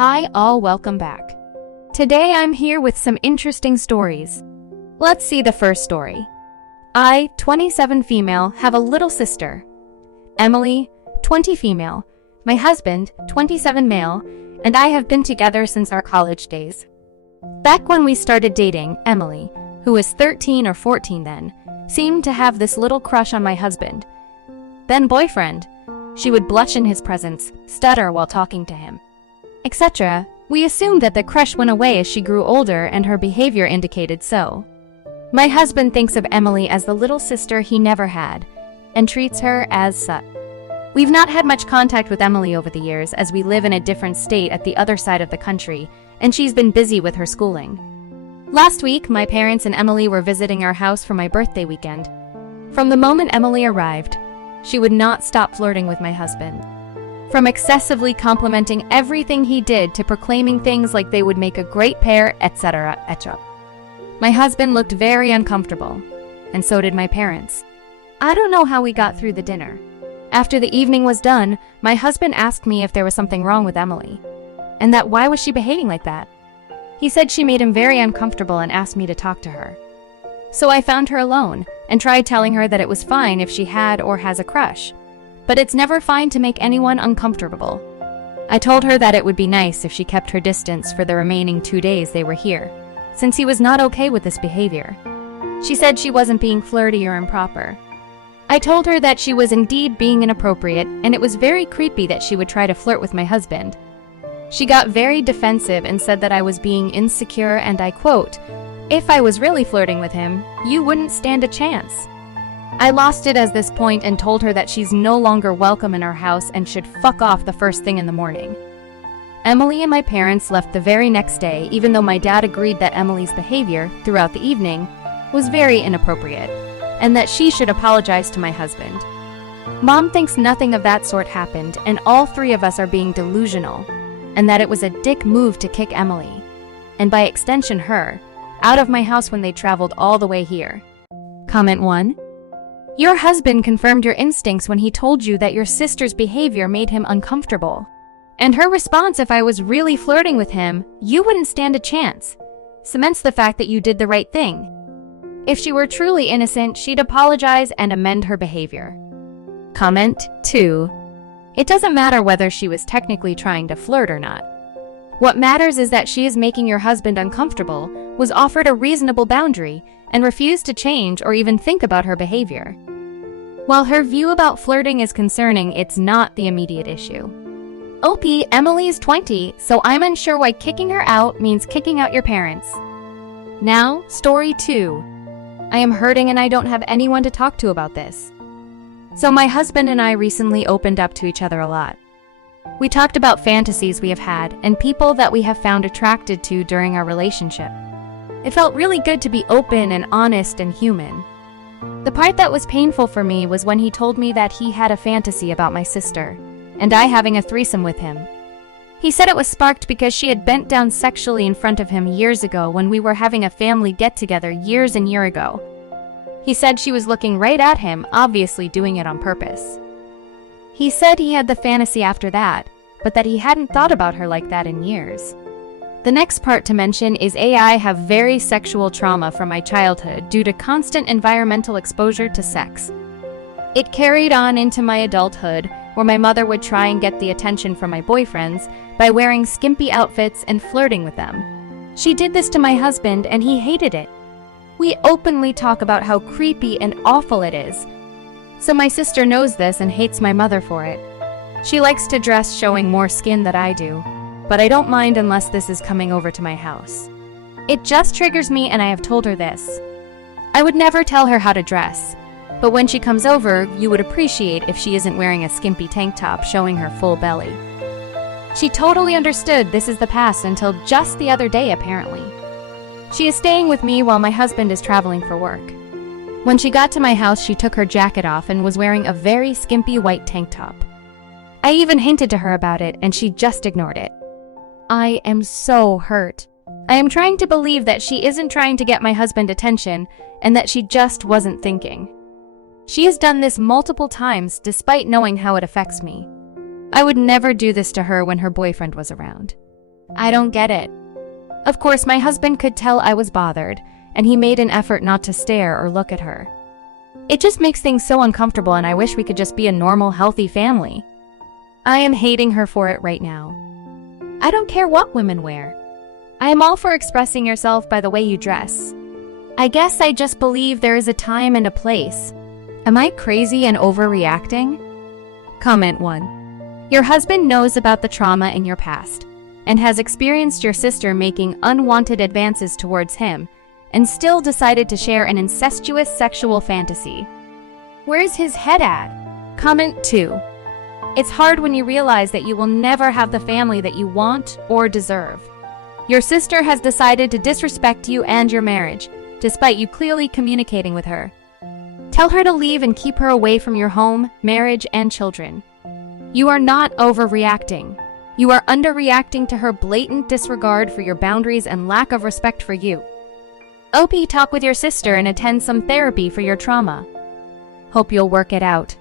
Hi all, welcome back. Today I'm here with some interesting stories. Let's see the first story. I, 27 female, have a little sister. Emily, 20 female. My husband, 27 male, and I have been together since our college days. Back when we started dating, Emily, who was 13 or 14 then, seemed to have this little crush on my husband. Then boyfriend. She would blush in his presence, stutter while talking to him, etc. We assumed that the crush went away as she grew older and her behavior indicated so. My husband thinks of Emily as the little sister he never had, and treats her as such. We've not had much contact with Emily over the years as we live in a different state at the other side of the country, and she's been busy with her schooling. Last week, my parents and Emily were visiting our house for my birthday weekend. From the moment Emily arrived, she would not stop flirting with my husband. From excessively complimenting everything he did to proclaiming things like they would make a great pair, etc., etc. My husband looked very uncomfortable, and so did my parents. I don't know how we got through the dinner. After the evening was done, my husband asked me if there was something wrong with Emily, and that why was she behaving like that? He said she made him very uncomfortable and asked me to talk to her. So I found her alone and tried telling her that it was fine if she had or has a crush, but it's never fine to make anyone uncomfortable. I told her that it would be nice if she kept her distance for the remaining 2 days they were here, since he was not okay with this behavior. She said she wasn't being flirty or improper. I told her that she was indeed being inappropriate, and it was very creepy that she would try to flirt with my husband. She got very defensive and said that I was being insecure, and I quote, "If I was really flirting with him, you wouldn't stand a chance." I lost it at this point and told her that she's no longer welcome in our house and should fuck off the first thing in the morning. Emily and my parents left the very next day, even though my dad agreed that Emily's behavior throughout the evening was very inappropriate and that she should apologize to my husband. Mom thinks nothing of that sort happened and all three of us are being delusional, and that it was a dick move to kick Emily, and by extension her, out of my house when they traveled all the way here. Comment 1. Your husband confirmed your instincts when he told you that your sister's behavior made him uncomfortable. And her response, if I was really flirting with him, you wouldn't stand a chance, cements the fact that you did the right thing. If she were truly innocent, she'd apologize and amend her behavior. Comment 2. It doesn't matter whether she was technically trying to flirt or not. What matters is that she is making your husband uncomfortable, was offered a reasonable boundary, and refused to change or even think about her behavior. While her view about flirting is concerning, it's not the immediate issue. OP, Emily is 20, so I'm unsure why kicking her out means kicking out your parents. Now, story 2. I am hurting and I don't have anyone to talk to about this. So my husband and I recently opened up to each other a lot. We talked about fantasies we have had and people that we have found attracted to during our relationship. It felt really good to be open and honest and human. The part that was painful for me was when he told me that he had a fantasy about my sister, and I having a threesome with him. He said it was sparked because she had bent down sexually in front of him years ago when we were having a family get-together years and years ago. He said she was looking right at him, obviously doing it on purpose. He said he had the fantasy after that, but that he hadn't thought about her like that in years. The next part to mention is I have very sexual trauma from my childhood due to constant environmental exposure to sex. It carried on into my adulthood, where my mother would try and get the attention from my boyfriends by wearing skimpy outfits and flirting with them. She did this to my husband and he hated it. We openly talk about how creepy and awful it is. So my sister knows this and hates my mother for it. She likes to dress showing more skin than I do, but I don't mind unless this is coming over to my house. It just triggers me and I have told her this. I would never tell her how to dress, but when she comes over, you would appreciate if she isn't wearing a skimpy tank top showing her full belly. She totally understood this is the past until just the other day apparently. She is staying with me while my husband is traveling for work. When she got to my house, she took her jacket off and was wearing a very skimpy white tank top. I even hinted to her about it and she just ignored it. I am so hurt. I am trying to believe that she isn't trying to get my husband attention and that she just wasn't thinking. She has done this multiple times despite knowing how it affects me. I would never do this to her when her boyfriend was around. I don't get it. Of course, my husband could tell I was bothered, and he made an effort not to stare or look at her. It just makes things so uncomfortable, and I wish we could just be a normal, healthy family. I am hating her for it right now. I don't care what women wear. I am all for expressing yourself by the way you dress. I guess I just believe there is a time and a place. Am I crazy and overreacting? Comment 1. Your husband knows about the trauma in your past and has experienced your sister making unwanted advances towards him and still decided to share an incestuous sexual fantasy. Where's his head at? Comment 2. It's hard when you realize that you will never have the family that you want or deserve. Your sister has decided to disrespect you and your marriage, despite you clearly communicating with her. Tell her to leave and keep her away from your home, marriage, and children. You are not overreacting. You are underreacting to her blatant disregard for your boundaries and lack of respect for you. OP, talk with your sister and attend some therapy for your trauma. Hope you'll work it out.